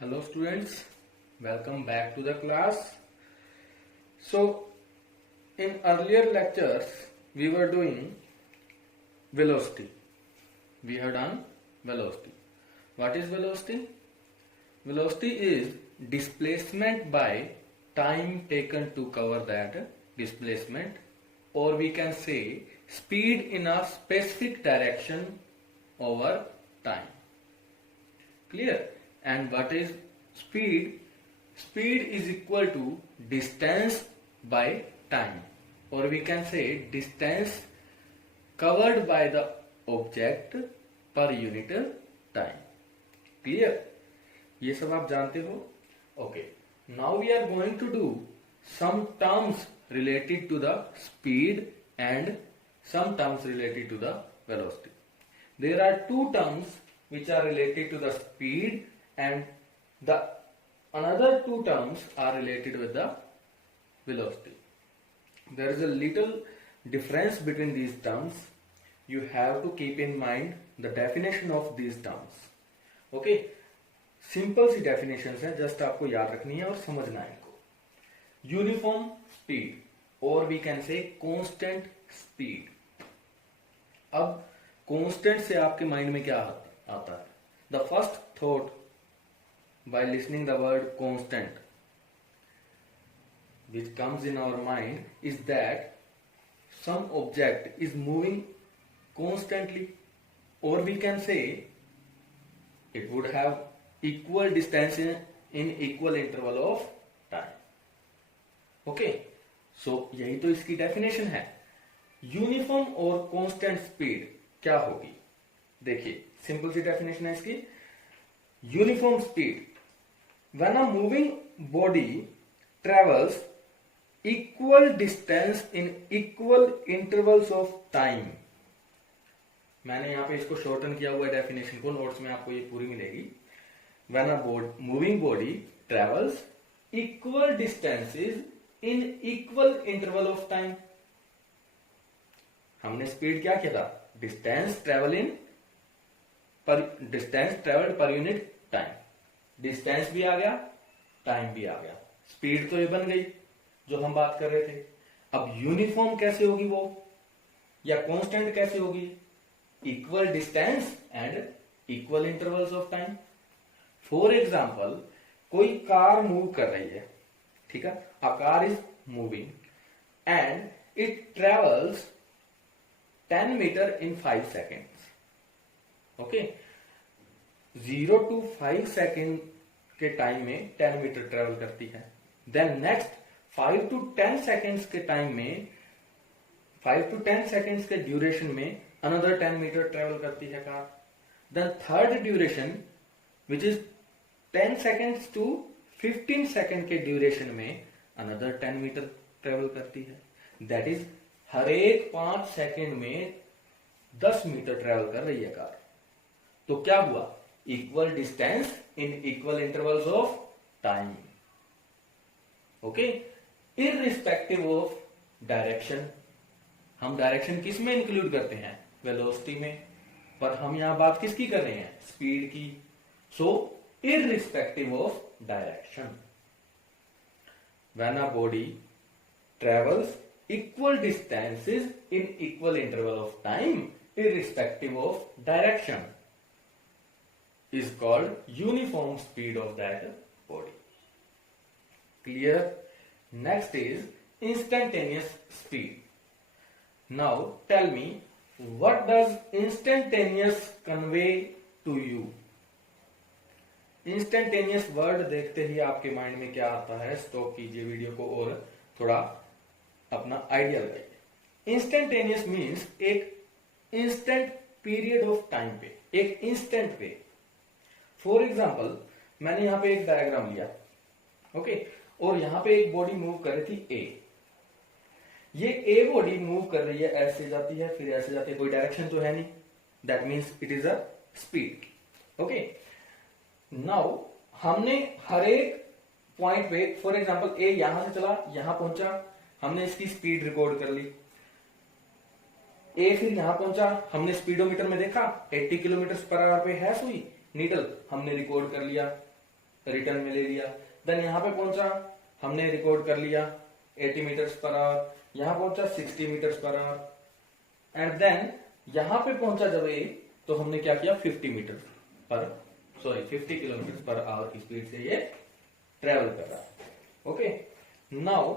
Hello students, welcome back to the class. So in earlier lectures we were doing velocity. We had done velocity. What is velocity? Velocity is displacement by time taken to cover that displacement, or we can say speed in a specific direction over time. Clear? And what is speed? Speed is equal to distance by time, or we can say distance covered by the object per unit time. Clear? ये सब आप जानते हो? Okay. Now we are going to do some terms related to the speed and some terms related to the velocity. There are two terms which are related to the speed, and the another two terms are related with the velocity. There is a little difference between these terms. You have to keep in mind the definition of these terms. Okay, simple सी definitions हैं, just आपको याद रखनी है और समझना है इनको. यूनिफॉर्म स्पीड, और we can say constant speed. अब कांस्टेंट से आपके माइंड में क्या आता है? The first thought by listening the word constant which comes in our mind is that some object is moving constantly, or we can say it would have equal distance in equal interval of time. Okay, so यही तो इसकी definition है. Uniform और constant speed क्या होगी? देखिए, simple सी definition है इसकी. Uniform speed, when a moving body travels equal distance in equal intervals of time. मैंने यहां पे इसको शॉर्टन किया हुआ है डेफिनेशन को, नोट्स में आपको ये पूरी मिलेगी. when a moving body travels equal distances in equal interval of time. हमने स्पीड क्या किया था? Distance travelled per unit time. Distance भी आ गया, टाइम भी आ गया, स्पीड तो ये बन गई जो हम बात कर रहे थे. अब यूनिफॉर्म कैसे होगी वो, या कांस्टेंट कैसे होगी? Equal distance and equal intervals of time. For example, कोई कार मूव कर रही है, ठीक है. A car is moving and it travels 10 meter in 5 seconds. Okay, 0 to 5 second के टाइम में 10 मीटर ट्रेवल करती है. देन नेक्स्ट 5 to 10 सेकेंड्स के टाइम में, 5 to 10 सेकेंड्स के ड्यूरेशन में अनदर 10 मीटर ट्रेवल करती है car. Then third duration which is 10 seconds to 15 second के ड्यूरेशन में अनदर 10 मीटर ट्रेवल करती है. दैट इज हर एक 5 सेकेंड में 10 मीटर ट्रेवल कर रही है कार. तो क्या हुआ? Equal distance in equal intervals of time. Okay, irrespective of direction. हम डायरेक्शन किस में इंक्लूड करते हैं? वेलोसिटी में. पर हम यहां बात किसकी कर रहे हैं? स्पीड की. So irrespective of direction, when a body travels equal distances in equal interval of time irrespective of direction is called uniform speed of that body. Clear? Next is instantaneous speed. Now tell me, what does instantaneous convey to you? Instantaneous word देखते ही आपके mind में क्या आता है? Stop कीजिए video को और थोड़ा अपना आइडिया लगाइए. इंस्टेंटेनियस मीन्स एक इंस्टेंट पीरियड ऑफ टाइम पे, एक इंस्टेंट पे. फॉर एग्जाम्पल, मैंने यहां पे एक डायग्राम लिया, ओके, और यहां पे एक बॉडी मूव कर रही थी ए. ये ए बॉडी मूव कर रही है, ऐसे जाती है फिर ऐसे जाती है, कोई डायरेक्शन तो है नहीं. That means it is a speed. Okay, now हमने हर एक पॉइंट पे, फॉर एग्जाम्पल ए यहां से चला, यहां पहुंचा, हमने इसकी स्पीड रिकॉर्ड कर ली. ए फिर यहां पहुंचा, हमने स्पीडोमीटर में देखा 80 किलोमीटर पर आवर पे है सुई नीडल, हमने रिकॉर्ड कर लिया. रिटर्न में ले लिया। देन यहाँ पे पहुंचा, हमने रिकॉर्ड कर लिया 80 मीटर्स पर आवर, यहां पहुंचा 60 metres per hour, and then यहां पे पहुंचा जब ये, तो हमने क्या किया 50 किलोमीटर पर आवर की स्पीड से ये ट्रेवल कर रहा है। ओके, नाउ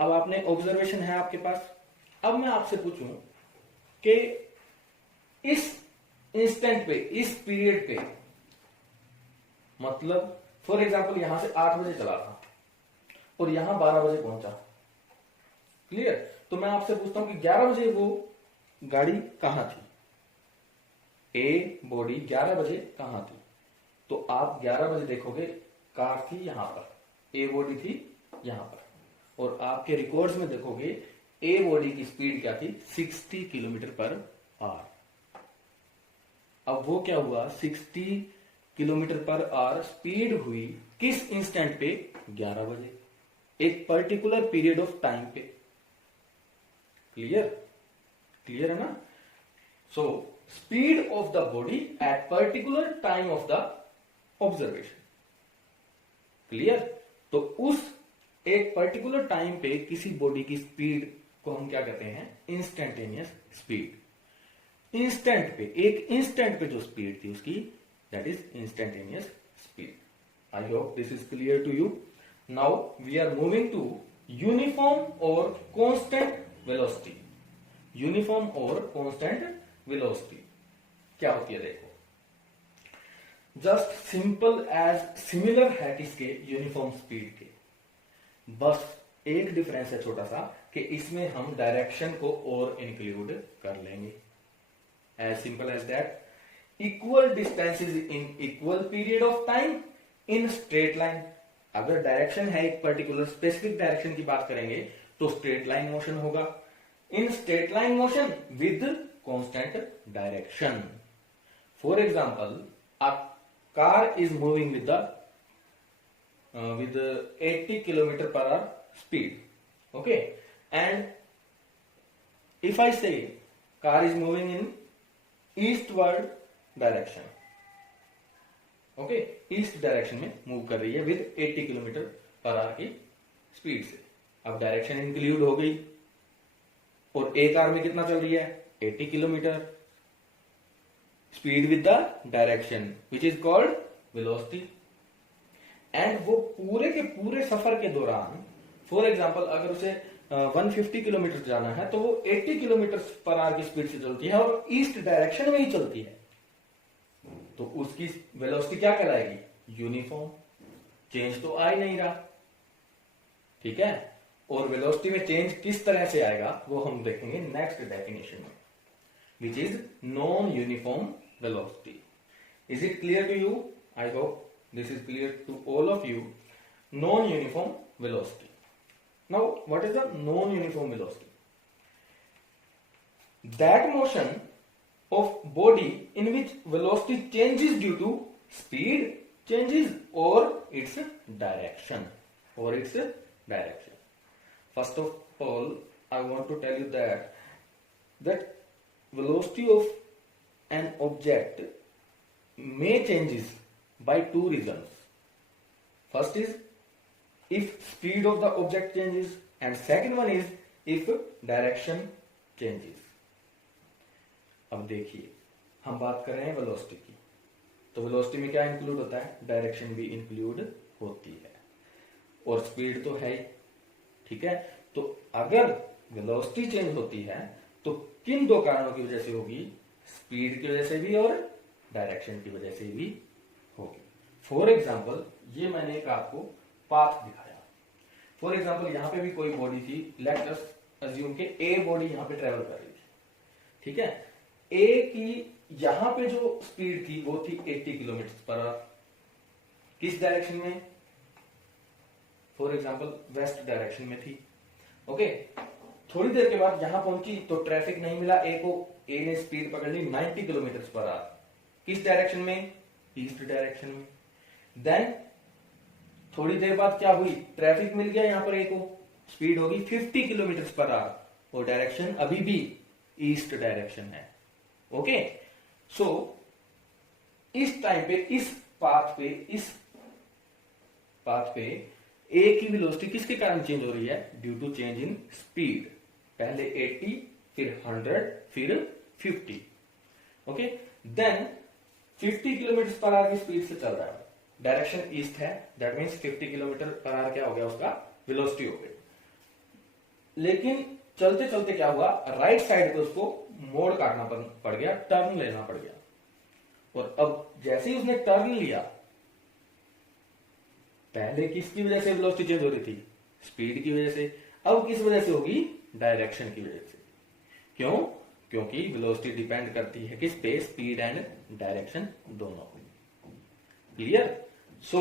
अब आपने ऑब्जर्वेशन है आपके पास। अब मैं आपसे पूछूं कि इस इंस्टेंट पे, इस पीरियड पे, मतलब फॉर एग्जांपल यहां से 8 बजे चला था और यहां 12 बजे पहुंचा, क्लियर? तो मैं आपसे पूछता हूं कि 11 बजे वो गाड़ी कहां थी, ए बॉडी 11 बजे कहां थी? तो आप 11 बजे देखोगे कार थी यहां पर, ए बॉडी थी यहां पर, और आपके रिकॉर्ड्स में देखोगे ए बॉडी की स्पीड क्या थी 60 किलोमीटर पर आवर। अब वो क्या हुआ 60 किलोमीटर पर आवर स्पीड हुई किस इंस्टेंट पे 11 बजे, एक पर्टिकुलर पीरियड ऑफ टाइम पे। क्लियर? क्लियर है ना? So speed of the body at particular time of the observation. Clear? तो उस एक पर्टिकुलर टाइम पे किसी बॉडी की स्पीड को हम क्या कहते हैं इंस्टेंटेनियस स्पीड। इंस्टेंट पे, एक इंस्टेंट पे जो स्पीड थी उसकी, that is instantaneous speed. I hope this is clear to you. Now we are moving to uniform और कांस्टेंट वेलोसिटी। यूनिफॉर्म और कांस्टेंट वेलोसिटी क्या होती है देखो, जस्ट सिंपल एज सिमिलर है किसके, यूनिफॉर्म स्पीड के, बस एक डिफरेंस है छोटा सा कि इसमें हम डायरेक्शन को और इंक्लूड कर लेंगे। As simple as that. Equal distances in equal period of time in straight line. अगर डायरेक्शन है एक पर्टिकुलर स्पेसिफिक डायरेक्शन की बात करेंगे तो स्ट्रेट लाइन मोशन होगा। इन straight line motion with constant direction. For example a car is moving with 80 kilometer per hour speed, okay, and if I say car is moving in eastward direction, okay, east direction में move कर रही है with 80 kilometre per hour की speed से। अब direction include हो गई और एक कार में कितना चल रही है 80 kilometre, speed with the direction which is called velocity. And वो पूरे के पूरे सफर के दौरान, फॉर एग्जांपल अगर उसे 150 किलोमीटर जाना है तो वो 80 किलोमीटर पर आवर की स्पीड से चलती है और ईस्ट डायरेक्शन में ही चलती है, तो उसकी वेलोसिटी क्या कहलाएगी, यूनिफॉर्म। चेंज तो आ ही नहीं रहा, ठीक है। और वेलोसिटी में चेंज किस तरह से आएगा वो हम देखेंगे नेक्स्ट डेफिनेशन में, which is non uniform velocity. Is it clear to you? I hope this is clear to all of you. Non-uniform velocity. Now what is the non-uniform velocity? That motion of body in which velocity changes due to speed changes or its direction, First of all I want to tell you that velocity of an object may changes by two reasons. First is if speed of the object changes and second one is if direction changes. अब देखिए हम बात कर रहे हैं velocity की, तो velocity में क्या इंक्लूड होता है, डायरेक्शन भी इंक्लूड होती है और स्पीड तो है ही, ठीक है। तो अगर वेलोसिटी चेंज होती है तो किन दो कारणों की वजह से होगी, स्पीड की वजह से भी और डायरेक्शन की वजह से भी होगी। फॉर एग्जाम्पल ये मैंने एक आपको पाथ दिखाया, फॉर एग्जाम्पल यहां पे भी कोई बॉडी थी, लेट अस अज्यूम के ए बॉडी यहां पे ट्रेवल कर रही थी, ठीक है। ए की यहां पे जो स्पीड थी वो थी 80 किलोमीटर पर आवर, किस डायरेक्शन में, फॉर एग्जाम्पल वेस्ट डायरेक्शन में थी, ओके। थोड़ी देर के बाद यहां पहुंची तो ट्रैफिक नहीं मिला ए को, ए ने स्पीड पकड़ ली 90 किलोमीटर पर आवर, किस डायरेक्शन में, ईस्ट डायरेक्शन में। देन थोड़ी देर बाद क्या हुई, ट्रैफिक मिल गया यहां पर ए को, स्पीड होगी 50 किलोमीटर पर आवर और डायरेक्शन अभी भी ईस्ट डायरेक्शन है, ओके। सो इस टाइम पे, इस पाथ पे, इस पाथ पे ए की वेलोसिटी किसके कारण चेंज हो रही है? Due to change in speed. पहले 80, फिर 100, फिर 50। Okay, then 50 kilometer per hour की स्पीड से चल रहा है, डायरेक्शन ईस्ट है, that means 50 kilometer per hour क्या हो गया? उसका वेलोसिटी हो गई। लेकिन चलते चलते क्या हुआ? राइट साइड पे उसको मोड़ काटना पड़ गया, टर्न लेना पड़ गया। और अब जैसे ही उसने टर्न लिया, पहले किसकी वजह से वेलोसिटी चेंज हो रही थी? स्पीड की वजह से। अब किस वजह से होगी? डायरेक्शन की वजह से। क्यों? क्योंकि वेलोसिटी डिपेंड करती है किस पे? स्पीड एंड डायरेक्शन दोनों। Clear? So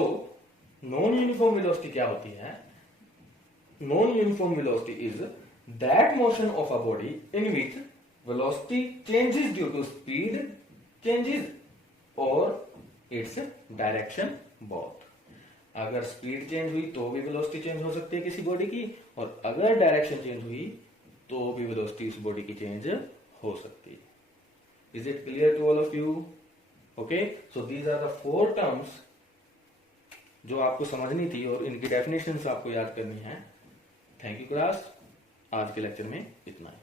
non uniform velocity क्या होती है? Non uniform velocity is that motion of a body in which velocity changes due to speed changes और इट्स डायरेक्शन बोथ। अगर स्पीड चेंज हुई तो भी वेलोसिटी चेंज हो सकती है किसी बॉडी की, और अगर डायरेक्शन चेंज हुई तो भी वेलोसिटी उस बॉडी की चेंज हो सकती है। Is it clear to all of you? Okay, so these are the 4 terms जो आपको समझनी थी और इनकी डेफिनेशंस आपको याद करनी है। थैंक यू क्लास, आज के लेक्चर में इतना ही।